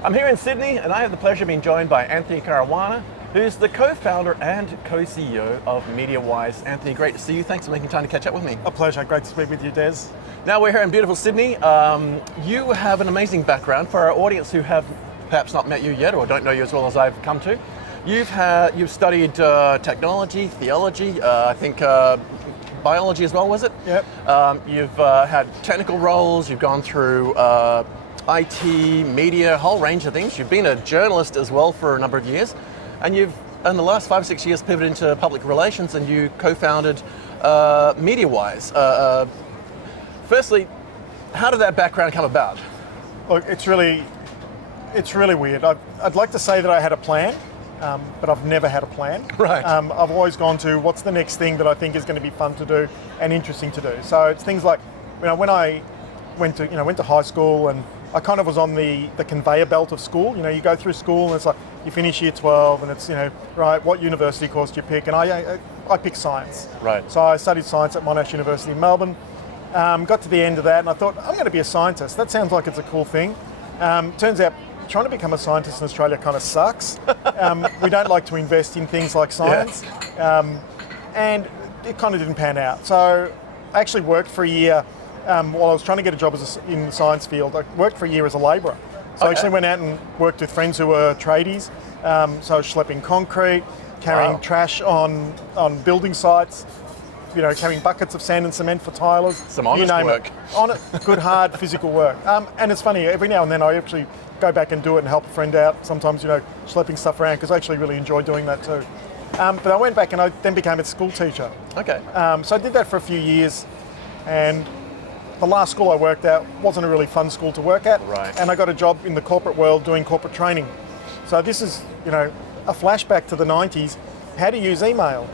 I'm here in Sydney and I have the pleasure of being joined by Anthony Caruana, who's the co-founder and co-CEO of Media-Wize. Anthony, great to see you. Thanks for making time to catch up with me. A pleasure. Great to speak with you, Des. Now we're here in beautiful Sydney. You have an amazing background. For our audience who have perhaps not met you yet or don't know you as well as I've come to, you've studied technology, theology, I think biology as well, was it? Yep. You've had technical roles, you've gone through IT, media, a whole range of things. You've been a journalist as well for a number of years, and you've, in the last 5 or 6 years, pivoted into public relations, and you co-founded Media-Wize. Firstly, how did that background come about? Look, it's really weird. I'd like to say that I had a plan, but I've never had a plan. Right. I've always gone to what's the next thing that I think is going to be fun to do and interesting to do. So it's things like, when I went to high school, and I kind of was on the conveyor belt of school. You go through school and it's like you finish year 12 and it's right, what university course do you pick? And I picked science. Right. So I studied science at Monash University in Melbourne. Got to the end of that and I thought, I'm going to be a scientist. That sounds like it's a cool thing. Turns out trying to become a scientist in Australia kind of sucks. We don't like to invest in things like science. Yeah. And it kind of didn't pan out. So I actually worked for a year while I was trying to get a job in the science field. I worked for a year as a labourer. So I actually went out and worked with friends who were tradies. So I was schlepping concrete, carrying trash on building sites, carrying buckets of sand and cement for tilers. Some honest work. Good, hard physical work. And it's funny, every now and then I actually go back and do it and help a friend out, sometimes, schlepping stuff around, because I actually really enjoy doing that too. But I went back and I then became a school teacher. Okay. So I did that for a few years, and the last school I worked at wasn't a really fun school to work at. Right. And I got a job in the corporate world doing corporate training. So this is, a flashback to the 90s, how to use email,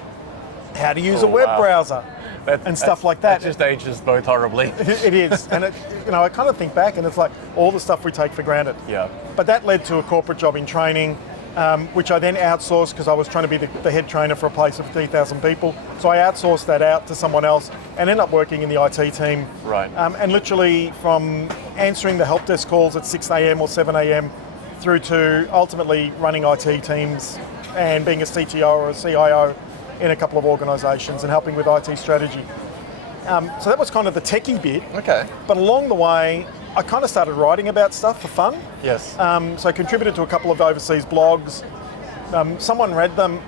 how to use a web browser, and stuff like that. That just ages both horribly. It is, and I kind of think back and it's like all the stuff we take for granted. Yeah. But that led to a corporate job in training, which I then outsourced because I was trying to be the head trainer for a place of 3,000 people. So I outsourced that out to someone else and ended up working in the IT team. Right. And literally from answering the help desk calls at 6 a.m. or 7 a.m. through to ultimately running IT teams and being a CTO or a CIO in a couple of organisations and helping with IT strategy. So that was kind of the techie bit. Okay. But along the way, I kind of started writing about stuff for fun. Yes. So I contributed to a couple of overseas blogs. Someone read them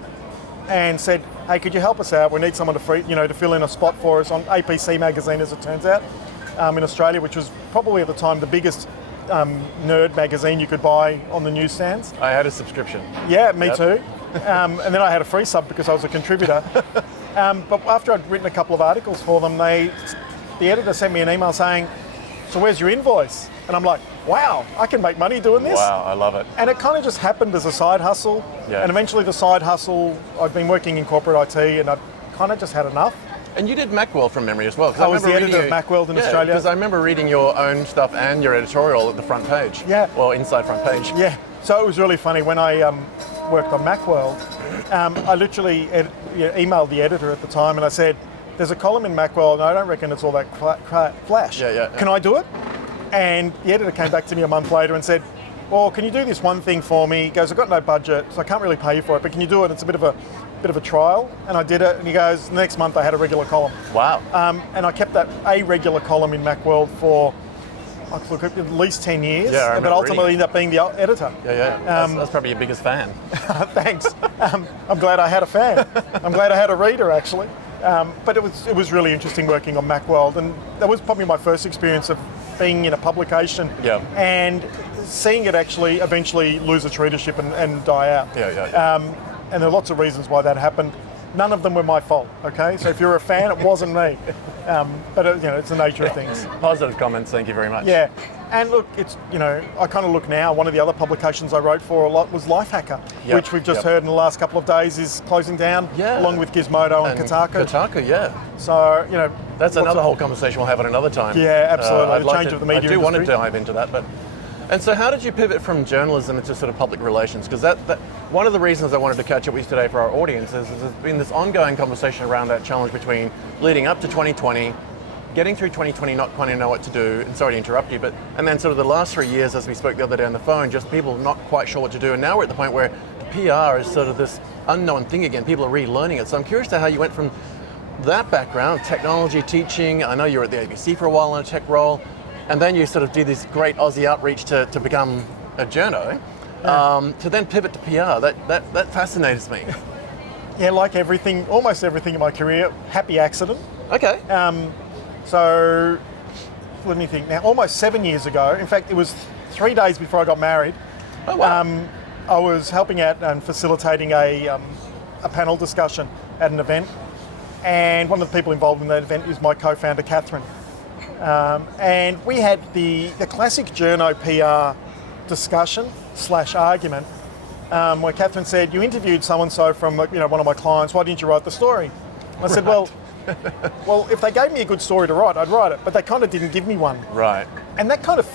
and said, hey, could you help us out? We need someone to fill in a spot for us on APC magazine, as it turns out, in Australia, which was probably at the time the biggest nerd magazine you could buy on the newsstands. I had a subscription. Yeah, me too. And then I had a free sub because I was a contributor. But after I'd written a couple of articles for them, the editor sent me an email saying, so where's your invoice? And I'm like, wow, I can make money doing this. Wow, I love it. And it kind of just happened as a side hustle. Yeah. And eventually the side hustle, I'd been working in corporate IT and I'd kind of just had enough. And you did Macworld from memory as well. I was the editor of Macworld in Australia. Because I remember reading your own stuff and your editorial at the front page. Yeah. Or inside front page. Yeah. So it was really funny when I worked on Macworld. I literally emailed the editor at the time and I said, there's a column in Macworld and I don't reckon it's all that flash. Yeah. Can I do it? And the editor came back to me a month later and said, well, can you do this one thing for me? He goes, I've got no budget, so I can't really pay you for it, but can you do it? It's a bit of a trial. And I did it, and he goes, next month I had a regular column. Wow. And I kept that a regular column in Macworld for at least 10 years, yeah, but ultimately ended up being the editor. Yeah. That's probably your biggest fan. Thanks. I'm glad I had a fan. I'm glad I had a reader, actually. But it was really interesting working on Macworld, and that was probably my first experience of being in a publication and seeing it actually eventually lose its readership and die out. Yeah. And there are lots of reasons why that happened. None of them were my fault, okay? So if you're a fan, it wasn't me. But it's the nature of things. Positive comments, thank you very much. Yeah. And look, it's, I kind of look now, one of the other publications I wrote for a lot was Lifehacker, which we've just heard in the last couple of days is closing down, along with Gizmodo and Kotaku. Kotaku, yeah. So, that's another whole conversation we'll have at another time. Yeah, absolutely. The change of the media industry. I do want to dive into that, but... And so how did you pivot from journalism into sort of public relations? Because that one of the reasons I wanted to catch up with you today for our audience is there's been this ongoing conversation around that challenge between leading up to 2020, getting through 2020, not quite know what to do, and sorry to interrupt you, and then sort of the last 3 years, as we spoke the other day on the phone, just people not quite sure what to do, and now we're at the point where PR is sort of this unknown thing again. People are relearning it. So I'm curious to how you went from that background, technology, teaching. I know you were at the ABC for a while in a tech role, and then you sort of do this great Aussie outreach to become a journo, to then pivot to PR. That fascinates me. Yeah, like everything, almost everything in my career, happy accident. Okay. So let me think now, almost 7 years ago, in fact, it was 3 days before I got married. Oh, wow. I was helping out and facilitating a panel discussion at an event, and one of the people involved in that event is my co-founder, Kathryn. And we had the classic journo PR discussion / argument, where Kathryn said, "You interviewed so-and-so from one of my clients, why didn't you write the story?" And I said, well, if they gave me a good story to write, I'd write it, but they kind of didn't give me one. Right. And that kind of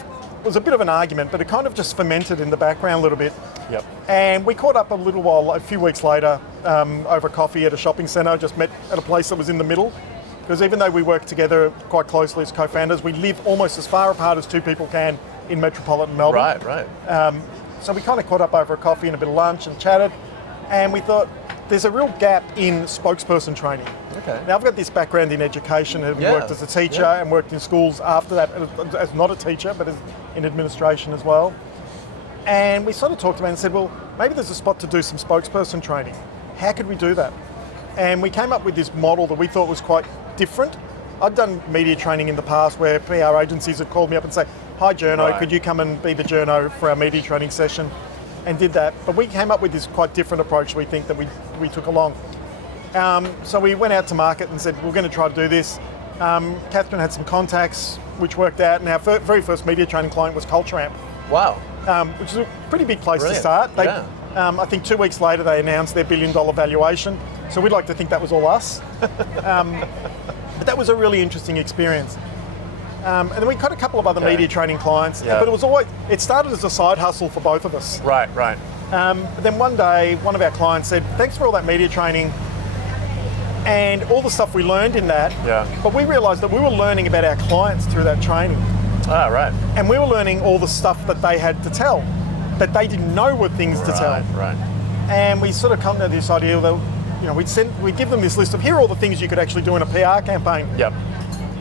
was a bit of an argument, but it kind of just fermented in the background a little bit. Yep. And we caught up a few weeks later, over coffee at a shopping centre, just met at a place that was in the middle. Because even though we work together quite closely as co-founders, we live almost as far apart as two people can in metropolitan Melbourne. Right. So we kind of caught up over a coffee and a bit of lunch and chatted, and we thought there's a real gap in spokesperson training. Okay. Now I've got this background in education, having worked as a teacher and worked in schools after that as not a teacher, but as in administration as well. And we sort of talked about it and said, well, maybe there's a spot to do some spokesperson training. How could we do that? And we came up with this model that we thought was quite different. I'd done media training in the past where PR agencies had called me up and say, "Hi Journo, could you come and be the Journo for our media training session?" And did that. But we came up with this quite different approach we think that we took along. So we went out to market and said, we're going to try to do this. Kathryn had some contacts which worked out, and our very first media training client was Culture Amp. Wow. Which is a pretty big place Brilliant. to start. Yeah. I think 2 weeks later they announced their $1 billion valuation, so we'd like to think that was all us. But that was a really interesting experience. And then we got a couple of other media training clients, but it started as a side hustle for both of us. Right. But then one day, one of our clients said, "Thanks for all that media training and all the stuff we learned in that." Yeah. But we realised that we were learning about our clients through that training. Ah, right. And we were learning all the stuff that they had to tell, that they didn't know were things to tell. Right. And we sort of come to this idea that we'd give them this list of, here are all the things you could actually do in a PR campaign. Yep.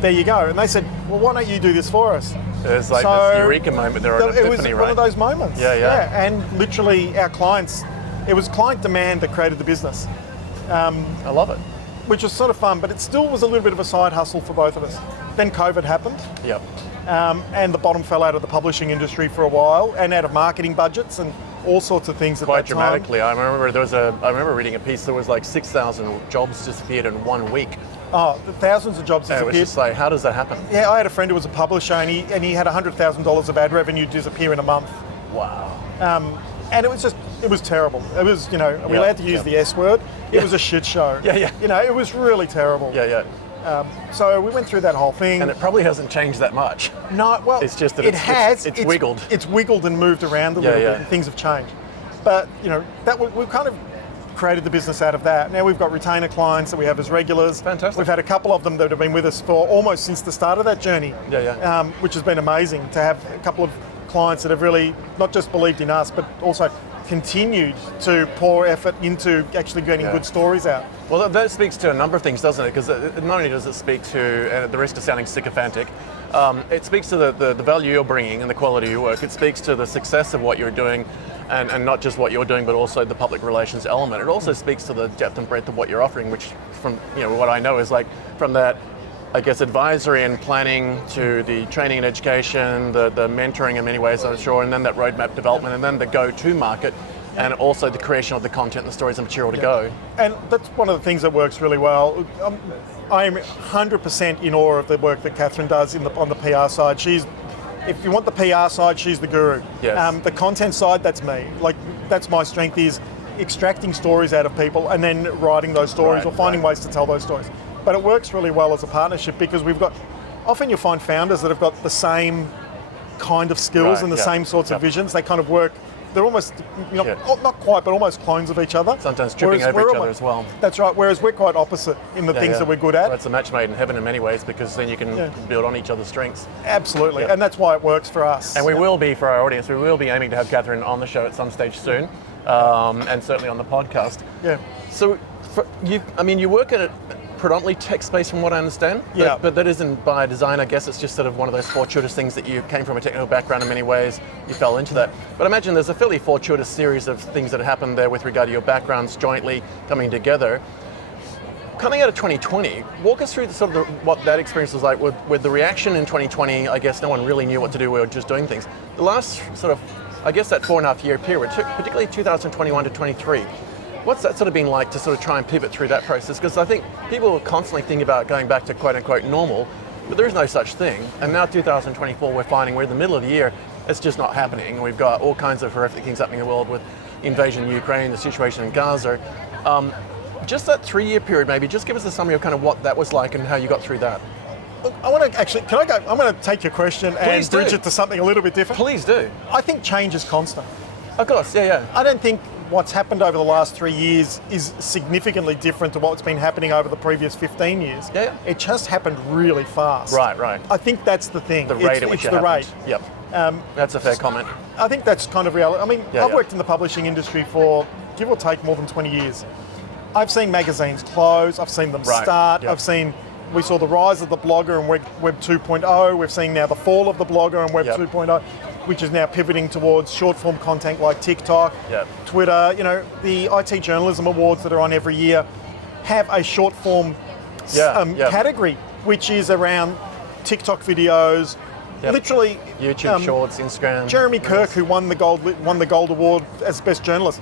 There you go. And they said, well, why don't you do this for us? There's like this eureka moment there, an epiphany, it was right? one of those moments. Yeah. And literally our clients, it was client demand that created the business. I love it. Which was sort of fun, but it still was a little bit of a side hustle for both of us. Then COVID happened. Yep. And the bottom fell out of the publishing industry for a while, and out of marketing budgets and all sorts of things at Quite that time. dramatically. I remember reading a piece that was like 6,000 jobs disappeared in 1 week. Oh, thousands of jobs disappeared. It was just like, how does that happen? Yeah, I had a friend who was a publisher, and he had $100,000 of ad revenue disappear in a month. Wow. And it was terrible. It was, are we allowed to use the S word? It was a shit show. Yeah. It was really terrible. Yeah. So we went through that whole thing. And it probably hasn't changed that much. No, well, it's just that it's wiggled. It's wiggled and moved around a little bit, and things have changed. But we've kind of created the business out of that. Now we've got retainer clients that we have as regulars. Fantastic. We've had a couple of them that have been with us for almost since the start of that journey. Yeah. Which has been amazing to have a couple of clients that have really not just believed in us, but also continued to pour effort into actually getting good stories out. Well, that speaks to a number of things, doesn't it? Because not only does it speak to, at the risk of sounding sycophantic, it speaks to the value you're bringing and the quality of your work. It speaks to the success of what you're doing, and not just what you're doing, but also the public relations element. It also speaks to the depth and breadth of what you're offering, which from what I know is like from that, I guess, advisory and planning to the training and education, the mentoring in many ways, I'm sure, and then that roadmap development, and then the go-to market, and also the creation of the content and the stories and material to go. And that's one of the things that works really well. I'm 100% in awe of the work that Kathryn does on the PR side. If you want the PR side, she's the guru. Yes. The content side, that's me. Like, that's my strength, is extracting stories out of people and then writing those stories or finding ways to tell those stories. But it works really well as a partnership because often you'll find founders that have got the same kind of skills and the same sorts of visions. They kind of work they're almost, Yeah. not quite, but almost clones of each other. Sometimes tripping Whereas over each we're other as well. That's right. Whereas we're quite opposite in the things that we're good at. So it's a match made in heaven in many ways, because then you can build on each other's strengths. Absolutely, Yeah. and that's why it works for us. And we will be, for our audience, we will be aiming to have Kathryn on the show at some stage soon, and certainly on the podcast. Yeah. So, you work at a predominantly tech space from what I understand, Yeah. but that isn't by design. I guess it's just sort of one of those fortuitous things that you came from a technical background in many ways, you fell into that. But I imagine there's a fairly fortuitous series of things that happened there with regard to your backgrounds jointly coming together. Coming out of 2020, walk us through what that experience was like with the reaction in 2020. I guess no one really knew what to do, we were just doing things. The last that 4.5 year period, particularly 2021 to 23, what's that sort of been like to sort of try and pivot through that process? Because I think people are constantly thinking about going back to quote unquote normal, but there is no such thing. And now 2024, we're finding we're in the middle of the year, it's just not happening. We've got all kinds of horrific things happening in the world with invasion in Ukraine, the situation in Gaza. Just that 3-year period, maybe, just give us a summary of kind of what that was like and how you got through that. I want to actually, can I go? I'm going to take your question Please and bridge do. it to something a little bit different. Please do. I think change is constant. Of course, yeah. I don't think what's happened over the last 3 years is significantly different to what's been happening over the previous 15 years. Yeah. It just happened really fast. Right. I think that's the thing. The rate at which it happened. Yep. That's a fair comment. I think that's kind of reality. I mean, Yeah, I've worked in the publishing industry for, give or take, more than 20 years. I've seen magazines close, I've seen them start, Yep. We saw the rise of the blogger and Web 2.0, we've seen now the fall of the blogger and Web Yep. 2.0, which is now pivoting towards short form content like TikTok, Yep. Twitter. The IT Journalism Awards that are on every year have a short form category, which is around TikTok videos, Yep. literally YouTube Shorts, Instagram. Jeremy Kuyk, who won the gold award as best journalist.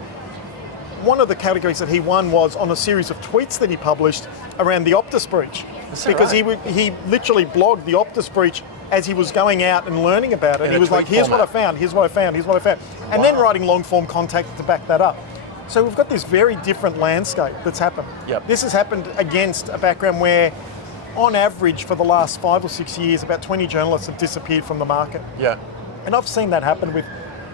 One of the categories that he won was on a series of tweets that he published around the Optus breach, because he literally blogged the Optus breach as he was going out and learning about it. In He a was like, tweet "Here's format. what I found. Here's what I found. Here's what I found," and then writing long form content to back that up. So we've got this very different landscape that's happened. Yep. This has happened against a background where, on average, for the last 5 or 6 years, about 20 journalists have disappeared from the market. Yeah. And I've seen that happen with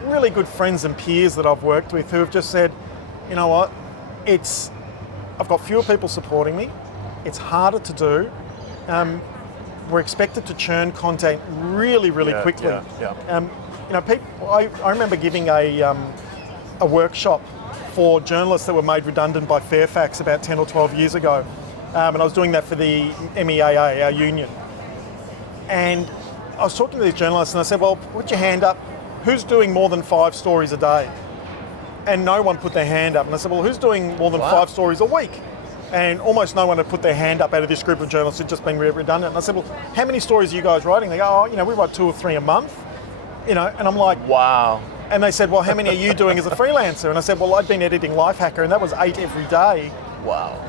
really good friends and peers that I've worked with who have just said, you know what, I've got fewer people supporting me, it's harder to do, we're expected to churn content really quickly. I remember giving a workshop for journalists that were made redundant by Fairfax about 10 or 12 years ago, and I was doing that for the MEAA, our union. And I was talking to these journalists and I said, well, put your hand up, who's doing more than 5 stories a day? And no one put their hand up. And I said, well, who's doing more than 5 stories a week? And almost no one had put their hand up out of this group of journalists who'd just been redundant. And I said, well, how many stories are you guys writing? They go, we write 2 or 3 a month. And I'm like, wow. And they said, well, how many are you doing as a freelancer? And I said, well, I'd been editing Lifehacker and that was 8 every day. Wow.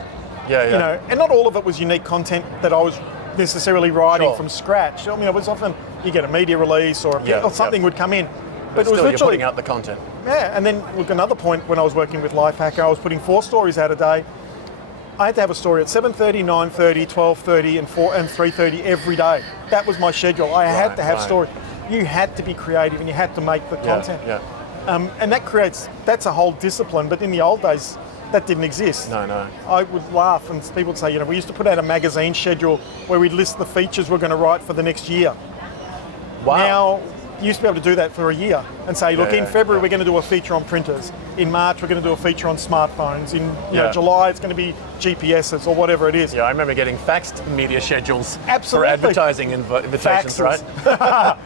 Yeah. And not all of it was unique content that I was necessarily writing from scratch. I mean, it was often, you get a media release or something would come in. But it was still, literally you're putting out the content. Yeah, and then look, another point, when I was working with Lifehacker, I was putting 4 stories out a day. I had to have a story at 7:30, 9:30, 12:30 and 3:30 every day. That was my schedule. I had to have story. You had to be creative and you had to make the content. Yeah. And that's a whole discipline, but in the old days, that didn't exist. No. I would laugh and people would say, we used to put out a magazine schedule where we'd list the features we're going to write for the next year. Wow. Now, you used to be able to do that for a year and say, look, in February we're going to do a feature on printers. In March we're going to do a feature on smartphones. In July it's going to be GPSs or whatever it is. Yeah, I remember getting faxed media schedules Absolutely. for advertising invitations, Faxes. right?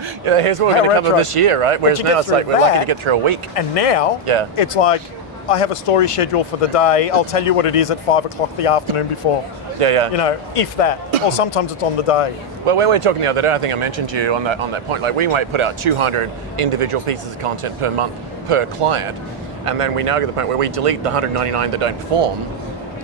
Here's what we're going to cover this year, right? Whereas now it's like we're lucky to get through a week. And now it's like, I have a story schedule for the day. I'll tell you what it is at 5 o'clock the afternoon before. Yeah. If that, or sometimes it's on the day. Well, when we were talking the other day, I think I mentioned to you on that point, like we might put out 200 individual pieces of content per month per client, and then we now get to the point where we delete the 199 that don't perform,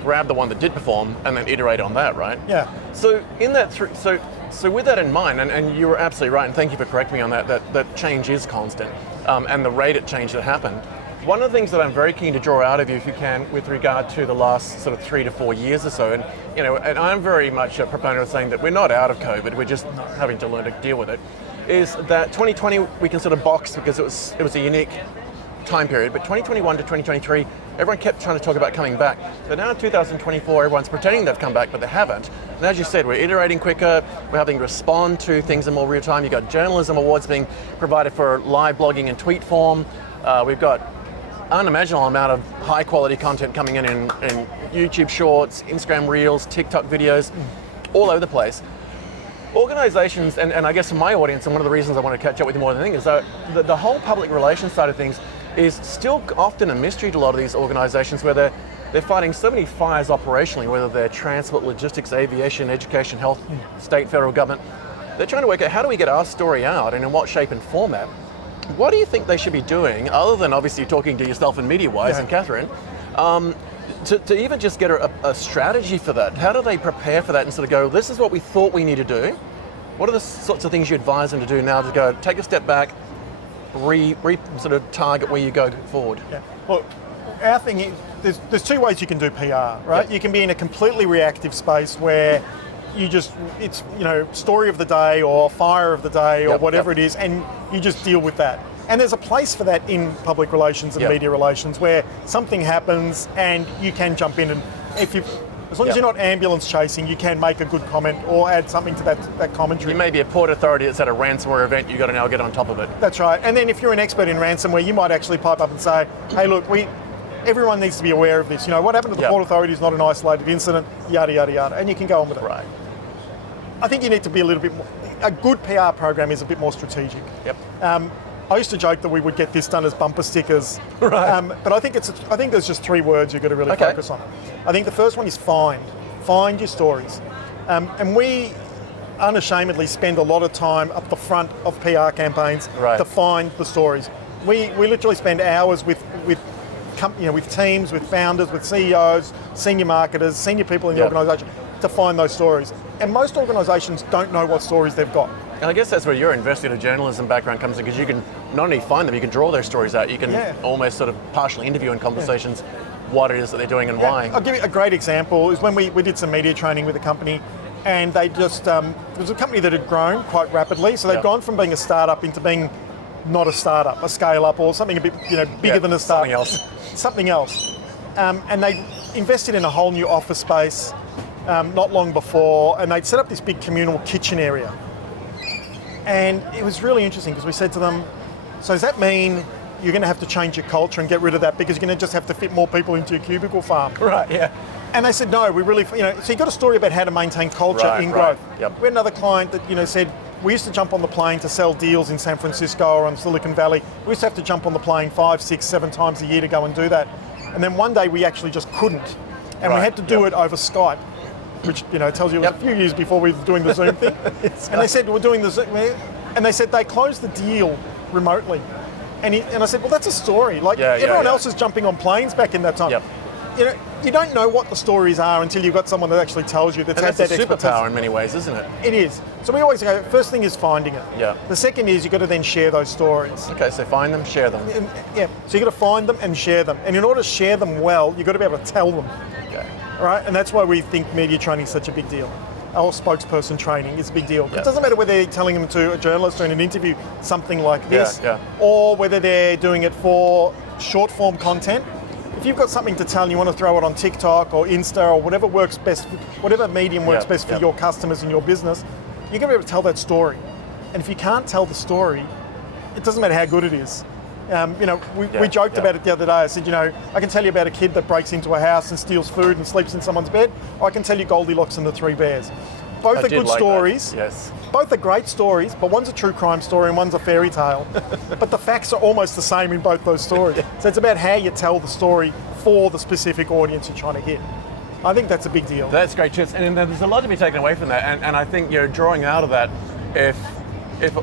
grab the one that did perform, and then iterate on that, right? Yeah. So in that, so with that in mind, and you were absolutely right, and thank you for correcting me on that change is constant, and the rate at change that happened. One of the things that I'm very keen to draw out of you, if you can, with regard to the last sort of 3 to 4 years or so, and I'm very much a proponent of saying that we're not out of COVID, we're just having to learn to deal with it, is that 2020 we can sort of box because it was a unique time period, but 2021 to 2023, everyone kept trying to talk about coming back. But now in 2024, everyone's pretending they've come back, but they haven't. And as you said, we're iterating quicker, we're having to respond to things in more real time. You've got journalism awards being provided for live blogging in tweet form. We've got unimaginable amount of high quality content coming in YouTube Shorts, Instagram Reels, TikTok videos, all over the place. Organizations, and I guess for my audience, and one of the reasons I want to catch up with you more than anything, is that the whole public relations side of things is still often a mystery to a lot of these organizations, where they're fighting so many fires operationally, whether they're transport, logistics, aviation, education, health, state, federal government. They're trying to work out, how do we get our story out and in what shape and format? What do you think they should be doing, other than obviously talking to yourself and Media-Wize and Kathryn, to even just get a strategy for that? How do they prepare for that and sort of go, this is what we thought we need to do? What are the sorts of things you advise them to do now to go, take a step back, sort of target where you go forward? Yeah. Well, our thing is, there's two ways you can do PR, right? Yep. You can be in a completely reactive space where it's story of the day or fire of the day or whatever it is, and you just deal with that. And there's a place for that in public relations and media relations, where something happens and you can jump in, and as long as you're not ambulance chasing, you can make a good comment or add something to that commentary. You may be a port authority that's at a ransomware event, you've got to now get on top of it. That's right. And then if you're an expert in ransomware, you might actually pipe up and say, hey, look, everyone needs to be aware of this. What happened to the port authority is not an isolated incident, yada, yada, yada. And you can go on with it. Right. I think you need to be a little bit more, a good PR program is a bit more strategic. Yep. I used to joke that we would get this done as bumper stickers, right. But I think there's just three words you've got to really focus on. I think the first one is find your stories, and we unashamedly spend a lot of time up the front of PR campaigns to find the stories. We literally spend hours with teams, with founders, with CEOs, senior marketers, senior people in the organisation to find those stories. And most organisations don't know what stories they've got. And I guess that's where your investigative journalism background comes in, because you can not only find them, you can draw those stories out. You can almost sort of partially interview in conversations what it is that they're doing and why. I'll give you a great example. Is when we did some media training with a company, and they just, it was a company that had grown quite rapidly. So they'd gone from being a startup into being not a startup, a scale up, or something a bit bigger than a startup. Something else. And they invested in a whole new office space not long before, and they'd set up this big communal kitchen area. And it was really interesting because we said to them, so does that mean you're going to have to change your culture and get rid of that because you're going to just have to fit more people into your cubicle farm? Right, yeah. And they said, no, we really, so you got a story about how to maintain culture in growth. Yep. We had another client that, said, we used to jump on the plane to sell deals in San Francisco or on Silicon Valley. We used to have to jump on the plane 5, 6, 7 times a year to go and do that. And then one day we actually just couldn't. And we had to do it over Skype, which, tells you it was a few years before we were doing the Zoom thing. And they said, we're doing the Zoom. And they said they closed the deal remotely. And I said, well, that's a story. Everyone else is jumping on planes back in that time. Yep. You don't know what the stories are until you've got someone that actually tells you that's had that expertise. That's a superpower in many ways, isn't it? It is. So we always go, first thing is finding it. Yeah. The second is you've got to then share those stories. Okay, so find them, share them. So you've got to find them and share them. And in order to share them well, you've got to be able to tell them. Okay. All right? And that's why we think media training is such a big deal. Our spokesperson training is a big deal. It doesn't matter whether they're telling them to a journalist or in an interview, something like this, or whether they're doing it for short form content. If you've got something to tell and you want to throw it on TikTok or Insta or whatever works best, whatever medium works best for your customers and your business, you're going to be able to tell that story. And if you can't tell the story, it doesn't matter how good it is. We joked about it the other day. I said, I can tell you about a kid that breaks into a house and steals food and sleeps in someone's bed, or I can tell you Goldilocks and the Three Bears. Both are good stories. Yes. Both are great stories, but one's a true crime story and one's a fairy tale. But the facts are almost the same in both those stories. So it's about how you tell the story for the specific audience you're trying to hit. I think that's a big deal. That's great, Chips. And there's a lot to be taken away from that. And I think you're drawing out of that, if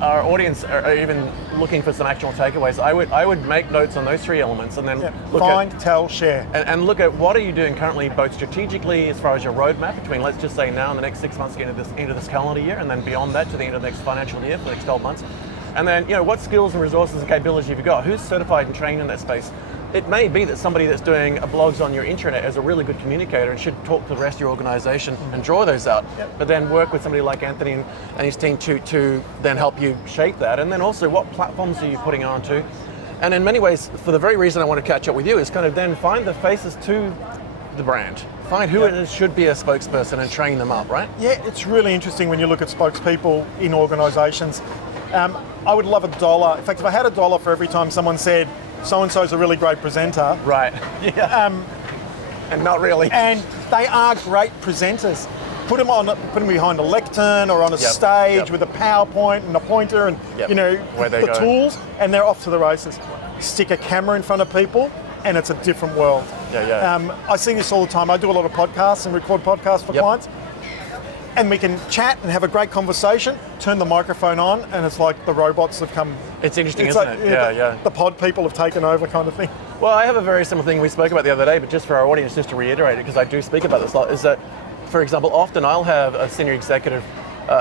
our audience are even looking for some actual takeaways, I would make notes on those three elements and then find, tell, share. And look at what are you doing currently, both strategically as far as your roadmap between, let's just say now and the next 6 months into this calendar year, and then beyond that to the end of the next financial year for the next 12 months. And then, what skills and resources and capabilities have you got? Who's certified and trained in that space? It may be that somebody that's doing blogs on your intranet is a really good communicator and should talk to the rest of your organization and draw those out, but then work with somebody like Anthony and his team to then help you shape that. And then also, what platforms are you putting onto? And in many ways, for the very reason I want to catch up with you, is kind of then find the faces to the brand. Find who it is should be a spokesperson and train them up, right? Yeah, it's really interesting when you look at spokespeople in organisations. I would love $1. In fact, if I had $1 for every time someone said, so-and-so's a really great presenter. Right. Yeah. And not really. And they are great presenters. Put them behind a lectern or on a stage with a PowerPoint and a pointer and Where they the go. tools, and they're off to the races. Stick a camera in front of people, and it's a different world. I see this all the time. I do a lot of podcasts and record podcasts for clients, and we can chat and have a great conversation. Turn the microphone on, and it's like the robots have come. It's interesting, isn't it? The pod people have taken over, kind of thing. Well, I have a very similar thing we spoke about the other day, but just for our audience, just to reiterate it, because I do speak about this a lot, is that, for example, often I'll have a senior executive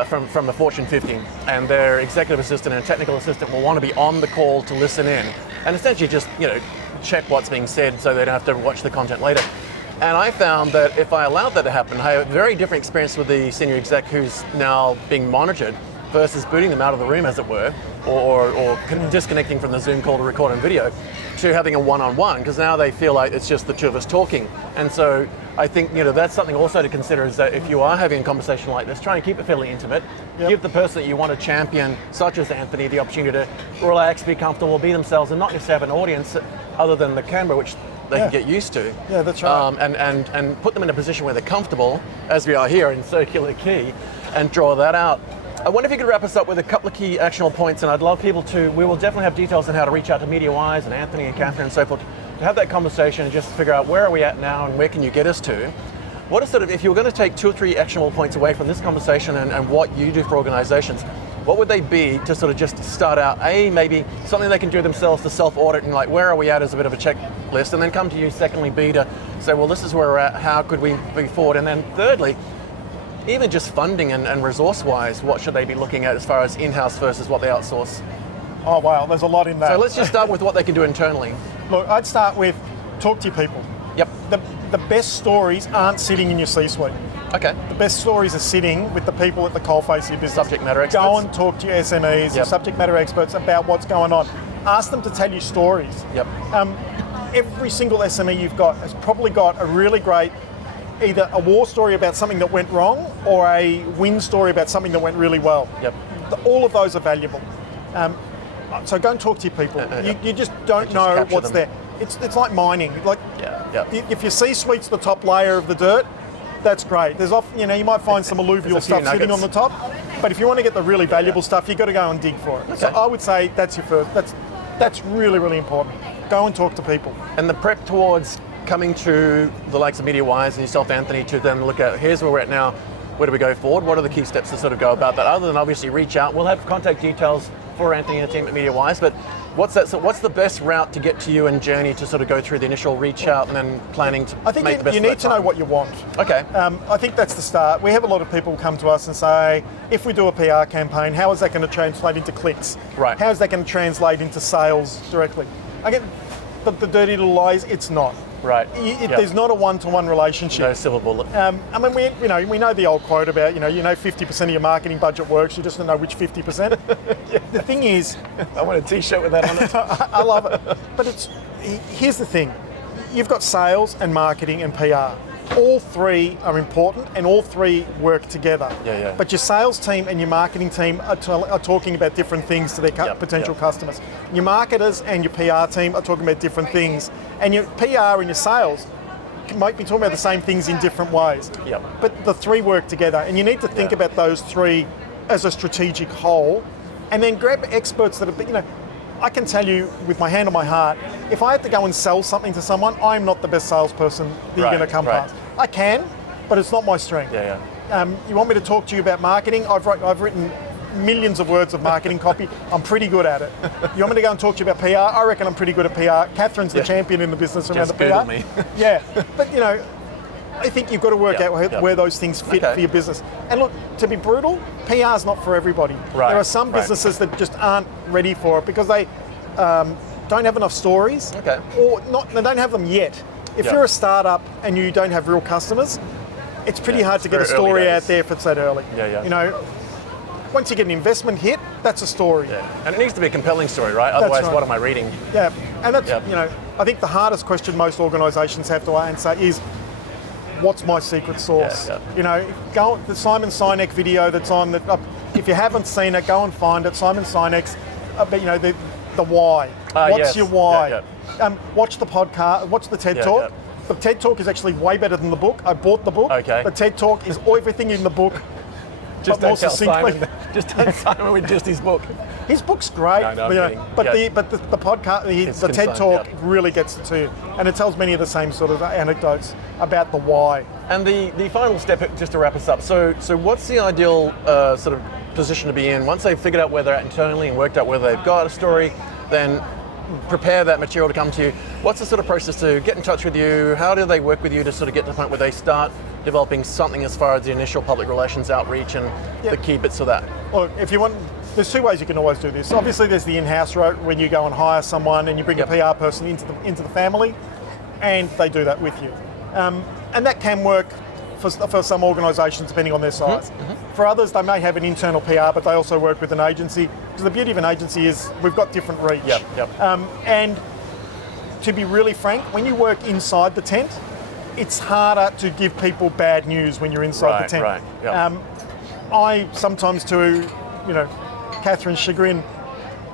from a Fortune 50, and their executive assistant and technical assistant will want to be on the call to listen in, and essentially just check what's being said so they don't have to watch the content later. And I found that if I allowed that to happen, I have a very different experience with the senior exec who's now being monitored versus booting them out of the room, as it were, or disconnecting from the Zoom call to record on video, to having a one-on-one, because now they feel like it's just the two of us talking. And so I think that's something also to consider, is that if you are having a conversation like this, try and keep it fairly intimate. Give the person that you want to champion, such as Anthony, the opportunity to relax, be comfortable, be themselves, and not just have an audience other than the camera, which they can get used to. Yeah, that's right. And put them in a position where they're comfortable, as we are here in Circular Quay, and draw that out. I wonder if you could wrap us up with a couple of key actionable points, and I'd love people we will definitely have details on how to reach out to Media-Wize and Anthony and Kathryn and so forth, to have that conversation and just figure out where are we at now and where can you get us to. What is if you were going to take 2 or 3 actionable points away from this conversation and what you do for organizations, what would they be to sort of just start out? A, maybe something they can do themselves to self-audit and where are we at as a bit of a checklist, and then come to you. Secondly, B, to say, well, this is where we're at, how could we move forward? And then thirdly, even just funding and resource-wise, what should they be looking at as far as in-house versus what they outsource? Oh, wow, there's a lot in that. So let's just start with what they can do internally. Look, I'd start with talk to your people. Yep. The best stories aren't sitting in your C-suite. Okay. The best stories are sitting with the people at the coalface of your business. Subject matter experts. Go and talk to your SMEs, your subject matter experts about what's going on. Ask them to tell you stories. Yep. Every single SME you've got has probably got a really great, either a war story about something that went wrong or a win story about something that went really well. Yep. All of those are valuable. So go and talk to your people. You just don't know what's there. It's like mining. If your C-suite's the top layer of the dirt, that's great. There's often, you might find some alluvial stuff sitting on the top, but if you want to get the really valuable stuff, you've got to go and dig for it. Okay. So I would say that's your first. That's really, really important. Go and talk to people. And the prep towards coming to the likes of Media-Wize and yourself, Anthony, to then look at, here's where we're at now, where do we go forward? What are the key steps to sort of go about that? Other than obviously reach out, we'll have contact details for Anthony and the team at Media-Wize, but what's the best route to get to you and journey to sort of go through the initial reach out and then planning to I think make the best you need to know what you want. Okay. I think that's the start. We have a lot of people come to us and say, if we do a PR campaign, how is that going to translate into clicks? Right. How is that going to translate into sales directly? I get the dirty little lies, it's not. Right. There's not a one-to-one relationship. No silver bullet. I mean, we know the old quote about 50% of your marketing budget works. You just don't know which 50%. The thing is, I want a T-shirt with that on it. I love it. But here's the thing: you've got sales and marketing and PR. All three are important, and all three work together. Yeah. But your sales team and your marketing team are talking about different things to their potential customers. Your marketers and your PR team are talking about different things, and your PR and your sales might be talking about the same things in different ways. Yep. But the three work together, and you need to think about those three as a strategic whole, and then grab experts that are, I can tell you with my hand on my heart, if I had to go and sell something to someone, I'm not the best salesperson that you're going to come past. I can, but it's not my strength. You want me to talk to you about marketing? I've written millions of words of marketing copy. I'm pretty good at it. You want me to go and talk to you about PR? I reckon I'm pretty good at PR. Kathryn's the champion in the business around the PR. Me. But I think you've got to work out where those things fit for your business. And look, to be brutal, PR is not for everybody. There are some businesses that just aren't ready for it because they don't have enough stories, or they don't have them yet. If you're a startup and you don't have real customers, it's pretty hard to get a story out there if it's that early. once you get an investment hit, that's a story. Yeah. And it needs to be a compelling story, right? Otherwise, right. what am I reading? Yeah, and that's, Yep. I think the hardest question most organisations have to answer is, what's my secret sauce? Yeah. Go the Simon Sinek video that's on. If you haven't seen it, go and find it. Simon Sinek's, the why. What's yes. your why? Yeah. Watch the podcast. Watch the TED Talk. Yeah. The TED Talk is actually way better than the book. I bought the book. Okay. The TED Talk is everything in the book. Just but more don't tell succinctly. Simon. Just tell Simon with just his book. His book's great, No, I'm kidding. but Yeah. the podcast, It's the TED concise, Talk yeah. really gets it to you, and it tells many of the same sort of anecdotes about the why. And the final step, just to wrap us up. So what's the ideal sort of position to be in once they've figured out where they're at internally and worked out whether they've got a story? Then prepare that material to come to you. What's the sort of process to get in touch with you? How do they work with you to sort of get to the point where they start developing something as far as the initial public relations outreach and the key bits of that? Look, if you want, there's two ways you can always do this. Obviously, there's the in-house route when you go and hire someone and you bring a PR person into the family, and they do that with you. And that can work for some organisations depending on their size. Mm-hmm. For others, they may have an internal PR, but they also work with an agency. Because the beauty of an agency is we've got different reach. And to be really frank, when you work inside the tent, it's harder to give people bad news when you're inside the tent. Right. Yep. I sometimes, to Kathryn's chagrin,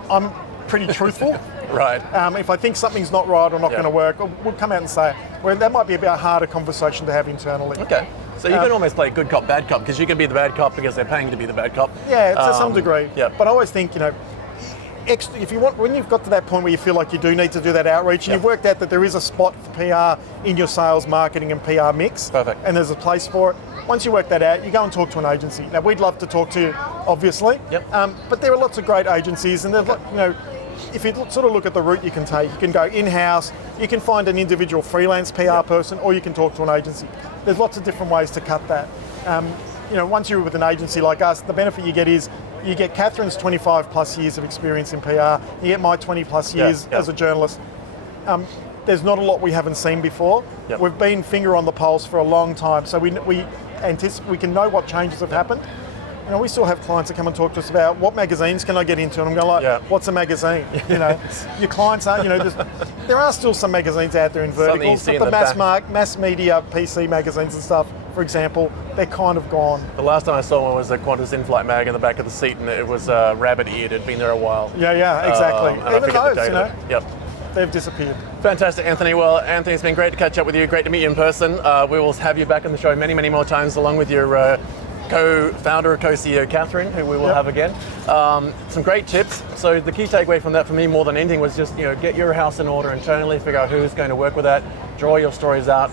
I'm pretty truthful. Right. If I think something's not right or not going to work, we'll come out and say it. Well, that might be a bit harder conversation to have internally. Okay. So you can almost play good cop, bad cop, because you can be the bad cop because they're paying you to be the bad cop. Yeah, to some degree. Yeah. But I always think, if you want, when you've got to that point where you feel like you do need to do that outreach, and you've worked out that there is a spot for PR in your sales, marketing, and PR mix. Perfect. And there's a place for it. Once you work that out, you go and talk to an agency. Now, we'd love to talk to you, obviously. Yep. But there are lots of great agencies, and there's, if you sort of look at the route you can take, you can go in-house, you can find an individual freelance PR person, or you can talk to an agency. There's lots of different ways to cut that. Once you're with an agency like us, the benefit you get is you get Kathryn's 25 plus years of experience in PR, you get my 20 plus years as a journalist. There's not a lot we haven't seen before. Yep. We've been finger on the pulse for a long time, so we can know what changes have happened. We still have clients that come and talk to us about what magazines can I get into, and I'm going what's a magazine? Your clients are, there are still some magazines out there in verticals, but the mass media PC magazines and stuff, for example, they're kind of gone. The last time I saw one was the Qantas in-flight mag in the back of the seat, and it was rabbit-eared. It'd been there a while. Yeah, exactly. And Even those, Yep. they've disappeared. Fantastic, Anthony. Well, Anthony, it's been great to catch up with you. Great to meet you in person. We will have you back on the show many, many more times, along with your co-founder or co-CEO Kathryn, who we will have again. Some great tips. So the key takeaway from that for me more than anything was just, get your house in order internally, figure out who's going to work with that, draw your stories out,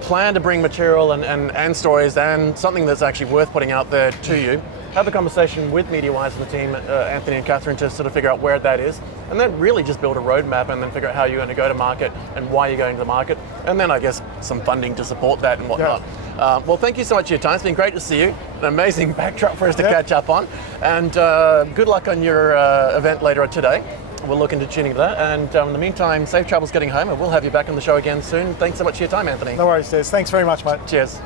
plan to bring material and stories and something that's actually worth putting out there to you. Have a conversation with Media-Wize and the team, Anthony and Kathryn, to sort of figure out where that is, and then really just build a roadmap and then figure out how you're going to go to market and why you're going to the market, and then I guess some funding to support that and whatnot. Well, thank you so much for your time. It's been great to see you. An amazing backdrop for us to catch up on, and good luck on your event later on today. We'll look into tuning to that, and in the meantime, safe travels getting home, and we'll have you back on the show again soon. Thanks so much for your time, Anthony. No worries, Des. Thanks very much, mate. Cheers.